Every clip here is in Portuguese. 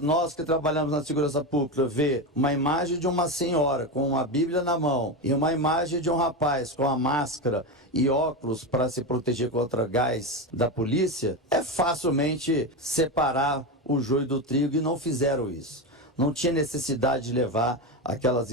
nós que trabalhamos na segurança pública, ver uma imagem de uma senhora com uma Bíblia na mão e uma imagem de um rapaz com a máscara e óculos para se proteger contra gás da polícia, é facilmente separar o joio do trigo, e não fizeram isso. Não tinha necessidade de levar aqueles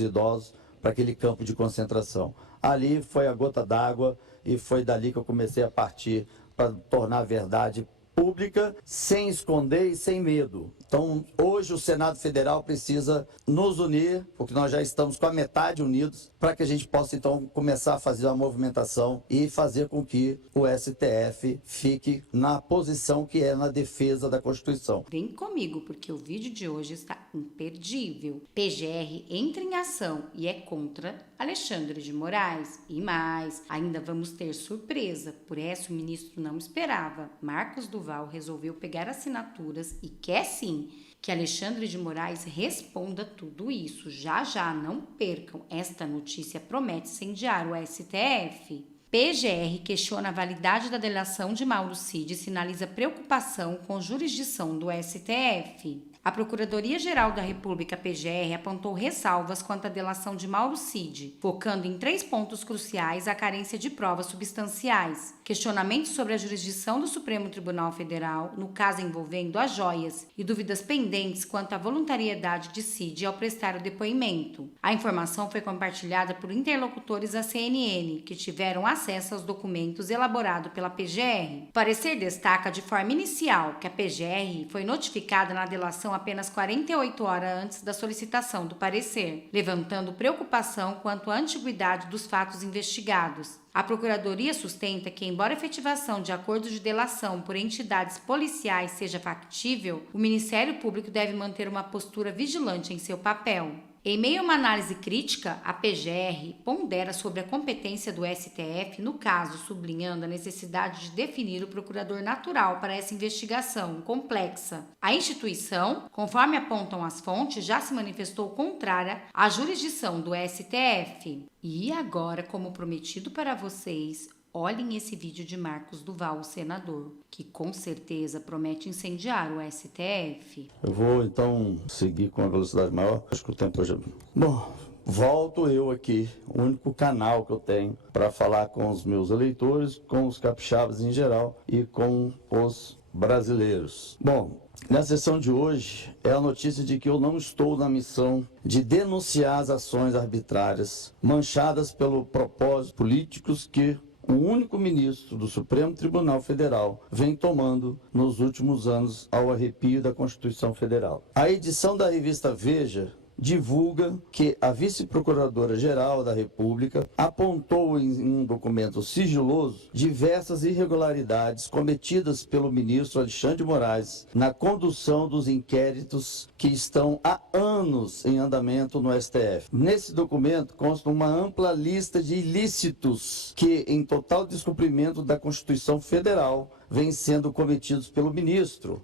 idosos, para aquele campo de concentração. Ali foi a gota d'água e foi dali que eu comecei a partir para tornar a verdade pública, sem esconder e sem medo. Então, hoje o Senado Federal precisa nos unir, porque nós já estamos com a metade unidos, para que a gente possa, então, começar a fazer uma movimentação e fazer com que o STF fique na posição que é na defesa da Constituição. Vem comigo, porque o vídeo de hoje está imperdível. PGR entra em ação e é contra Alexandre de Moraes. E mais, ainda vamos ter surpresa. Por essa o ministro não esperava. Marcos Duval resolveu pegar assinaturas e quer sim que Alexandre de Moraes responda tudo isso. Já já, não percam. Esta notícia promete incendiar o STF. PGR questiona a validade da delação de Mauro Cid e sinaliza preocupação com jurisdição do STF. A Procuradoria-Geral da República, PGR, apontou ressalvas quanto à delação de Mauro Cid, focando em 3 pontos cruciais: a carência de provas substanciais, questionamentos sobre a jurisdição do Supremo Tribunal Federal, no caso envolvendo as joias, e dúvidas pendentes quanto à voluntariedade de Cid ao prestar o depoimento. A informação foi compartilhada por interlocutores da CNN, que tiveram acesso aos documentos elaborados pela PGR. O parecer destaca de forma inicial que a PGR foi notificada na delação apenas 48 horas antes da solicitação do parecer, levantando preocupação quanto à antiguidade dos fatos investigados. A Procuradoria sustenta que, embora a efetivação de acordos de delação por entidades policiais seja factível, o Ministério Público deve manter uma postura vigilante em seu papel. Em meio a uma análise crítica, a PGR pondera sobre a competência do STF no caso, sublinhando a necessidade de definir o procurador natural para essa investigação complexa. A instituição, conforme apontam as fontes, já se manifestou contrária à jurisdição do STF. E agora, como prometido para vocês, olhem esse vídeo de Marcos Duval, o senador, que com certeza promete incendiar o STF. Eu vou, então, seguir com a velocidade maior. Acho que o tempo já... Bom, volto eu aqui, o único canal que eu tenho para falar com os meus eleitores, com os capixabas em geral e com os brasileiros. Bom, na sessão de hoje é a notícia de que eu não estou na missão de denunciar as ações arbitrárias manchadas pelo propósito políticos que o único ministro do Supremo Tribunal Federal vem tomando nos últimos anos ao arrepio da Constituição Federal. A edição da revista Veja divulga que a vice-procuradora-geral da República apontou em um documento sigiloso diversas irregularidades cometidas pelo ministro Alexandre de Moraes na condução dos inquéritos que estão há anos em andamento no STF. Nesse documento consta uma ampla lista de ilícitos que, em total descumprimento da Constituição Federal, vêm sendo cometidos pelo ministro.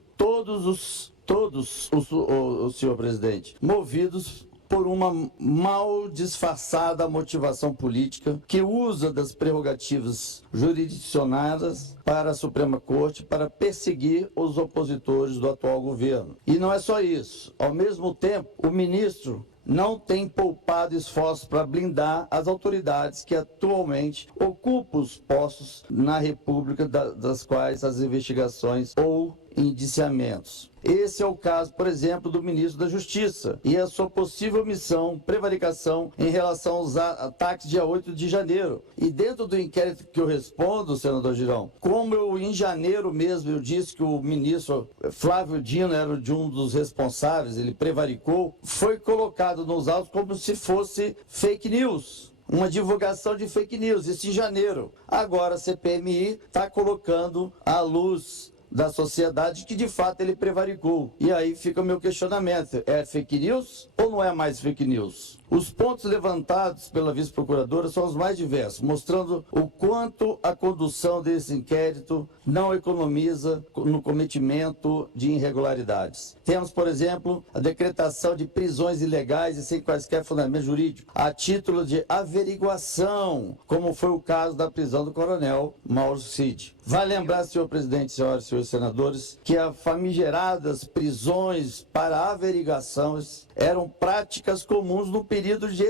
Todos, o senhor presidente, movidos por uma mal disfarçada motivação política que usa das prerrogativas jurisdicionadas para a Suprema Corte para perseguir os opositores do atual governo. E não é só isso. Ao mesmo tempo, o ministro não tem poupado esforços para blindar as autoridades que atualmente ocupam os postos na República, das quais as investigações ou indiciamentos. Esse é o caso, por exemplo, do ministro da Justiça e a sua possível omissão, prevaricação em relação aos ataques dia 8 de janeiro. E dentro do inquérito que eu respondo, senador Girão, como em janeiro mesmo eu disse que o ministro Flávio Dino era de um dos responsáveis, ele prevaricou, foi colocado nos autos como se fosse fake news. Uma divulgação de fake news, isso em janeiro. Agora a CPMI está colocando à luz da sociedade que de fato ele prevaricou. E aí fica o meu questionamento, é fake news ou não é mais fake news? Os pontos levantados pela vice-procuradora são os mais diversos, mostrando o quanto a condução desse inquérito não economiza no cometimento de irregularidades. Temos, por exemplo, a decretação de prisões ilegais e sem quaisquer fundamento jurídico, a título de averiguação, como foi o caso da prisão do coronel Mauro Cid. Vale lembrar, senhor presidente, senhoras e senhores senadores, que as famigeradas prisões para averiguações eram práticas comuns no período de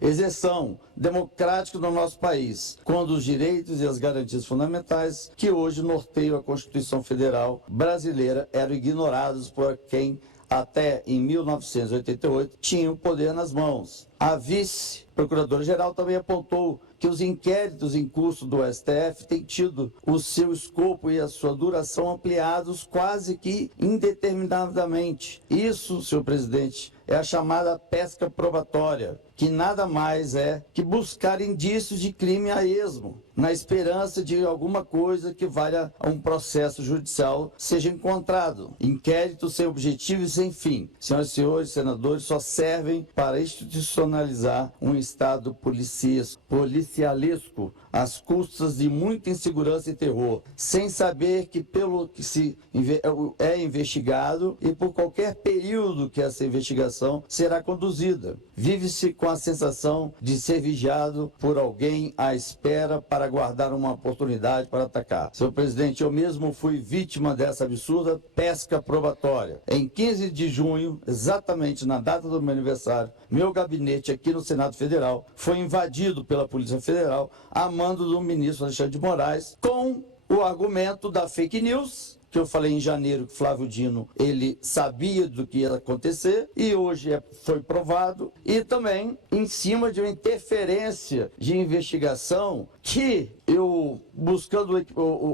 exerção democrático no nosso país, quando os direitos e as garantias fundamentais que hoje norteiam a Constituição Federal brasileira eram ignorados por quem até em 1988 tinha o poder nas mãos. A vice-procuradora-geral também apontou que os inquéritos em curso do STF têm tido o seu escopo e a sua duração ampliados quase que indeterminadamente. Isso, senhor presidente, é a chamada pesca probatória, que nada mais é que buscar indícios de crime a esmo, na esperança de alguma coisa que valha a um processo judicial seja encontrado. Inquéritos sem objetivo e sem fim, senhoras e senhores senadores, só servem para institucionalizar um Estado policialesco às custas de muita insegurança e terror, sem saber que pelo que se é investigado e por qualquer período que essa investigação será conduzida. Vive-se com a sensação de ser vigiado por alguém à espera para guardar uma oportunidade para atacar. Senhor presidente, eu mesmo fui vítima dessa absurda pesca probatória. Em 15 de junho, exatamente na data do meu aniversário, meu gabinete aqui no Senado Federal foi invadido pela Polícia Federal a mando do ministro Alexandre de Moraes com o argumento da fake news, que eu falei em janeiro que Flávio Dino, ele sabia do que ia acontecer e hoje foi provado, e também em cima de uma interferência de investigação que eu, buscando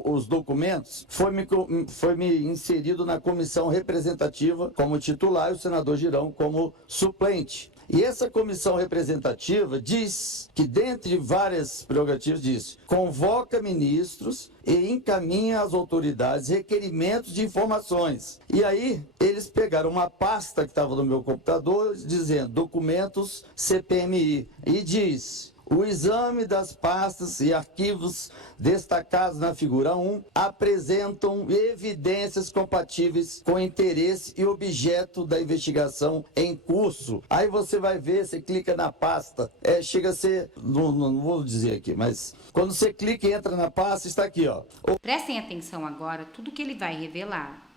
os documentos, foi me inserido na comissão representativa como titular e o senador Girão como suplente. E essa comissão representativa diz que, dentre várias prerrogativas, diz: convoca ministros e encaminha às autoridades requerimentos de informações. E aí, eles pegaram uma pasta que estava no meu computador, dizendo documentos CPMI, e diz: o exame das pastas e arquivos destacados na figura 1 apresentam evidências compatíveis com o interesse e objeto da investigação em curso. Aí você vai ver, você clica na pasta, chega a ser, não vou dizer aqui, mas quando você clica e entra na pasta, está aqui, ó. Prestem atenção agora, tudo que ele vai revelar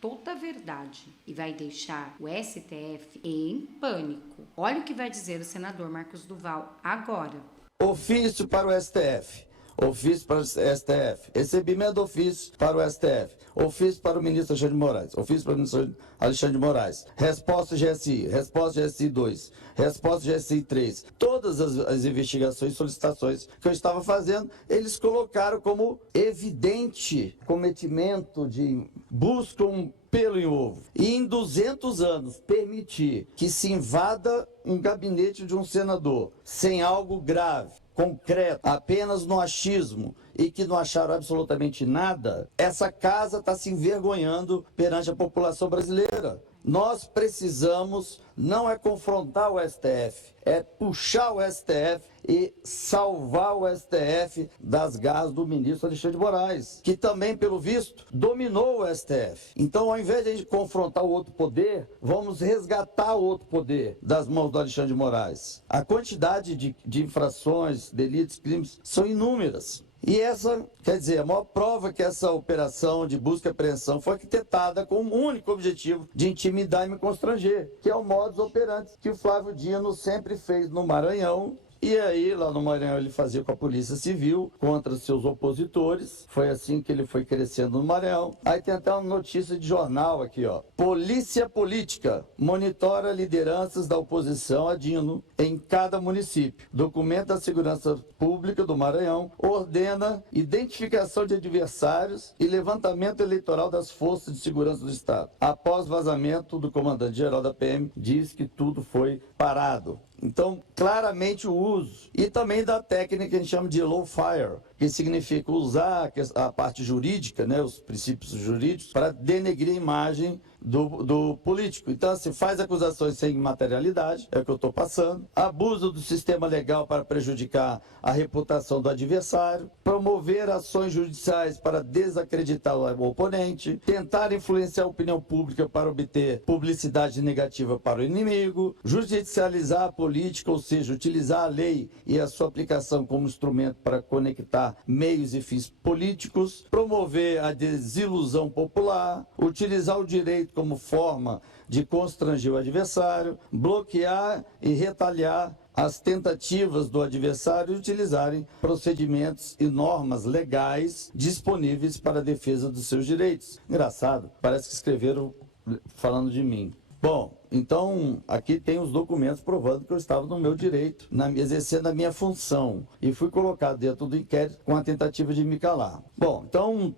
toda a verdade e vai deixar o STF em pânico. Olha o que vai dizer o senador Marcos Duval agora. Ofício para o STF. Ofício para o STF. Recebimento do ofício para o STF. Ofício para o ministro Alexandre de Moraes. Ofício para o ministro Alexandre de Moraes. Resposta GSI. Resposta GSI 2. Resposta GSI 3. Todas as investigações e solicitações que eu estava fazendo, eles colocaram como evidente cometimento de busca pelo em ovo. E em 200 anos, permitir que se invada um gabinete de um senador sem algo grave, concreto, apenas no achismo, e que não acharam absolutamente nada, essa casa está se envergonhando perante a população brasileira. Nós precisamos, não é confrontar o STF, é puxar o STF e salvar o STF das garras do ministro Alexandre de Moraes, que também, pelo visto, dominou o STF. Então, ao invés de a gente confrontar o outro poder, vamos resgatar o outro poder das mãos do Alexandre de Moraes. A quantidade de infrações, delitos, crimes, são inúmeras. E essa, quer dizer, a maior prova que essa operação de busca e apreensão foi arquitetada com o único objetivo de intimidar e me constranger, que é o modus operandi que o Flávio Dino sempre fez no Maranhão. E aí, lá no Maranhão, ele fazia com a Polícia Civil, contra seus opositores. Foi assim que ele foi crescendo no Maranhão. Aí tem até uma notícia de jornal aqui, ó. Polícia Política monitora lideranças da oposição a Dino em cada município. Documenta a Segurança Pública do Maranhão, ordena identificação de adversários e levantamento eleitoral das forças de segurança do Estado. Após vazamento do comandante-geral da PM, diz que tudo foi parado. Então, claramente o uso. E também da técnica que a gente chama de lawfare, que significa usar a parte jurídica, né, os princípios jurídicos, para denegrir a imagem do político. Então, se faz acusações sem materialidade, é o que eu estou passando, abuso do sistema legal para prejudicar a reputação do adversário, promover ações judiciais para desacreditar o oponente, tentar influenciar a opinião pública para obter publicidade negativa para o inimigo, judicializar a política, ou seja, utilizar a lei e a sua aplicação como instrumento para conectar meios e fins políticos, promover a desilusão popular, utilizar o direito como forma de constranger o adversário, bloquear e retaliar as tentativas do adversário de utilizarem procedimentos e normas legais disponíveis para a defesa dos seus direitos. Engraçado, parece que escreveram falando de mim. Bom, então aqui tem os documentos provando que eu estava no meu direito, exercendo a minha função, e fui colocado dentro do inquérito com a tentativa de me calar. Bom, então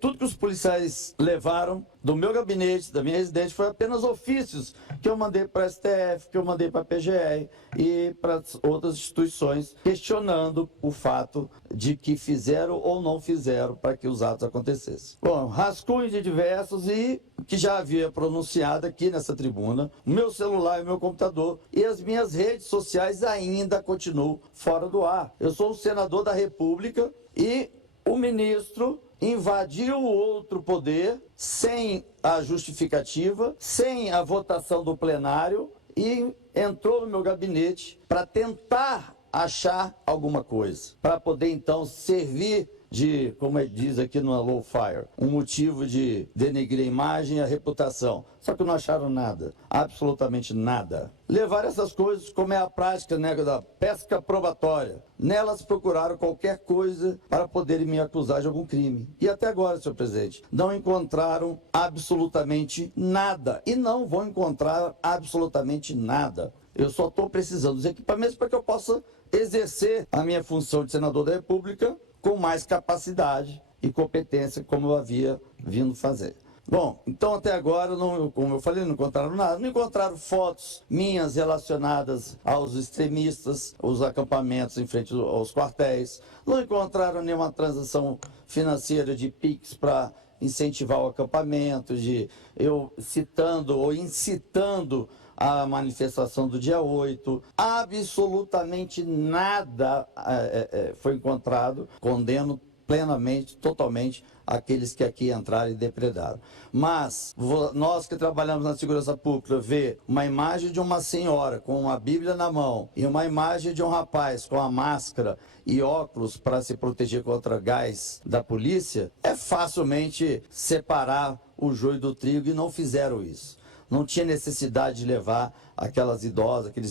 tudo que os policiais levaram do meu gabinete, da minha residência, foi apenas ofícios que eu mandei para a STF, que eu mandei para a PGR e para outras instituições, questionando o fato de que fizeram ou não fizeram para que os atos acontecessem. Bom, rascunhos de diversos e que já havia pronunciado aqui nessa tribuna, o meu celular e o meu computador e as minhas redes sociais ainda continuam fora do ar. Eu sou um senador da República e o ministro invadiu o outro poder sem a justificativa, sem a votação do plenário e entrou no meu gabinete para tentar achar alguma coisa, para poder então servir de, como diz aqui no Low Fire, um motivo de denegrir a imagem e a reputação. Só que não acharam nada, absolutamente nada. Levar essas coisas, como é a prática, né, da pesca probatória. Nelas procuraram qualquer coisa para poderem me acusar de algum crime. E até agora, senhor presidente, não encontraram absolutamente nada. E não vão encontrar absolutamente nada. Eu só estou precisando dos equipamentos para que eu possa exercer a minha função de senador da República com mais capacidade e competência, como eu havia vindo fazer. Bom, então até agora, não, como eu falei, não encontraram nada. Não encontraram fotos minhas relacionadas aos extremistas, os acampamentos em frente aos quartéis. Não encontraram nenhuma transação financeira de PIX para incentivar o acampamento, de eu citando ou incitando a manifestação do dia 8. Absolutamente nada foi encontrado. Condeno plenamente, totalmente, aqueles que aqui entraram e depredaram. Mas nós que trabalhamos na segurança pública, ver uma imagem de uma senhora com uma Bíblia na mão e uma imagem de um rapaz com a máscara e óculos para se proteger contra gás da polícia, é facilmente separar o joio do trigo, e não fizeram isso. Não tinha necessidade de levar aqueles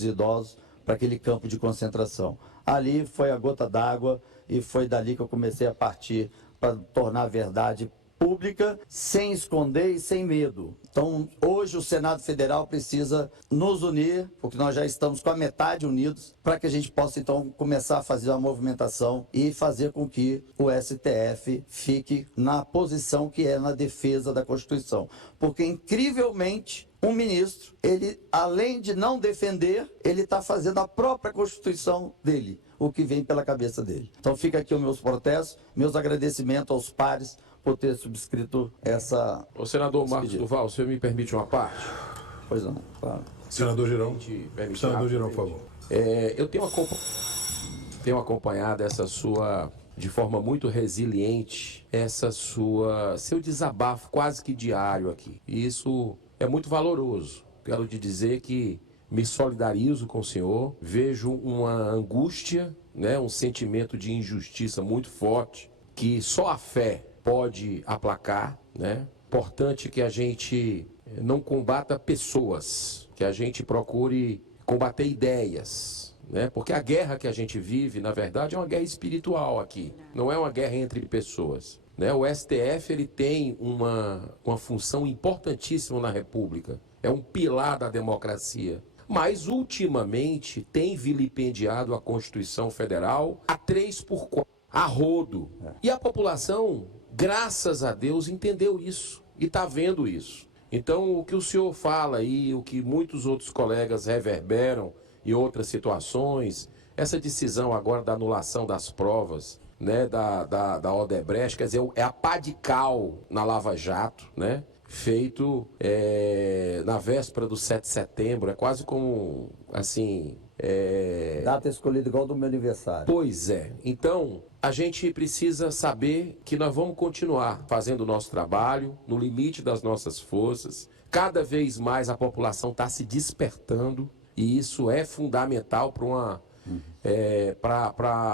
idosos para aquele campo de concentração. Ali foi a gota d'água e foi dali que eu comecei a partir para tornar a verdade pública, sem esconder e sem medo. Então, hoje o Senado Federal precisa nos unir, porque nós já estamos com a metade unidos, para que a gente possa, então, começar a fazer uma movimentação e fazer com que o STF fique na posição que é na defesa da Constituição. Porque, incrivelmente, um ministro, ele, além de não defender, ele está fazendo a própria Constituição dele, o que vem pela cabeça dele. Então, fica aqui os meus protestos, meus agradecimentos aos pares por ter subscrito essa... O senador Marcos Duval, o senhor me permite uma parte? Pois não, claro. Senador Girão. Senador Girão, por favor. Eu tenho acompanhado essa sua, de forma muito resiliente, seu desabafo quase que diário aqui. E isso é muito valoroso. Quero te dizer que me solidarizo com o senhor, vejo uma angústia, né, um sentimento de injustiça muito forte, que só a fé pode aplacar, né? Importante que a gente não combata pessoas, que a gente procure combater ideias, né? Porque a guerra que a gente vive, na verdade, é uma guerra espiritual aqui, não é uma guerra entre pessoas, né? O STF, ele tem uma função importantíssima na República, é um pilar da democracia. Mas, ultimamente, tem vilipendiado a Constituição Federal a 3x4, a rodo. E a população, graças a Deus, entendeu isso e está vendo isso. Então, o que o senhor fala aí, o que muitos outros colegas reverberam em outras situações, essa decisão agora da anulação das provas, né, da Odebrecht, quer dizer, é a pá de cal na Lava Jato, né? feito na véspera do 7 de setembro. É quase como, assim... Data escolhida igual do meu aniversário. Pois é. Então, a gente precisa saber que nós vamos continuar fazendo o nosso trabalho no limite das nossas forças. Cada vez mais a população está se despertando e isso é fundamental para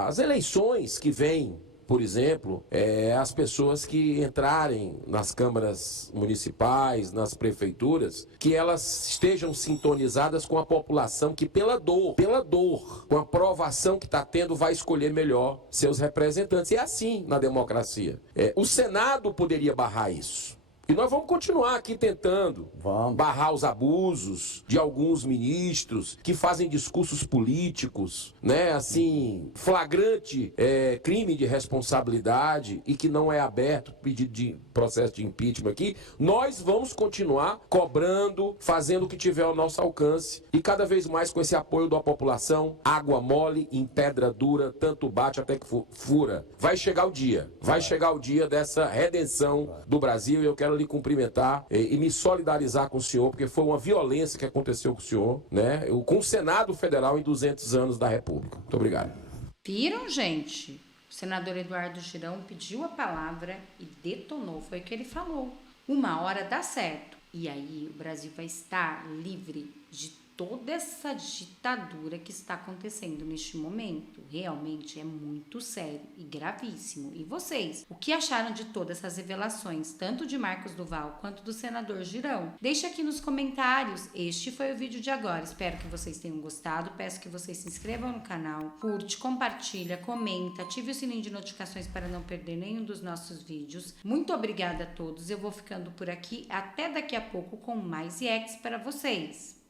as eleições que vêm. Por exemplo, as pessoas que entrarem nas câmaras municipais, nas prefeituras, que elas estejam sintonizadas com a população que pela dor, com a provação que está tendo, vai escolher melhor seus representantes. E é assim na democracia. O Senado poderia barrar isso. E nós vamos continuar aqui tentando barrar os abusos de alguns ministros que fazem discursos políticos, né, assim, flagrante crime de responsabilidade e que não é aberto pedido de processo de impeachment aqui. Nós vamos continuar cobrando, fazendo o que tiver ao nosso alcance e cada vez mais com esse apoio da população. Água mole em pedra dura, tanto bate até que fura. Vai chegar o dia dessa redenção do Brasil e eu quero lhe cumprimentar e me solidarizar com o senhor, porque foi uma violência que aconteceu com o senhor, né? Com o Senado Federal em 200 anos da República. Muito obrigado. Viram, gente? O senador Eduardo Girão pediu a palavra e detonou, foi o que ele falou. Uma hora dá certo. E aí o Brasil vai estar livre de toda essa ditadura que está acontecendo neste momento. Realmente é muito sério e gravíssimo. E vocês, o que acharam de todas essas revelações, tanto de Marcos Duval quanto do senador Girão? Deixa aqui nos comentários. Este foi o vídeo de agora. Espero que vocês tenham gostado. Peço que vocês se inscrevam no canal, curte, compartilha, comenta, ative o sininho de notificações para não perder nenhum dos nossos vídeos. Muito obrigada a todos. Eu vou ficando por aqui. Até daqui a pouco com mais reacts para vocês.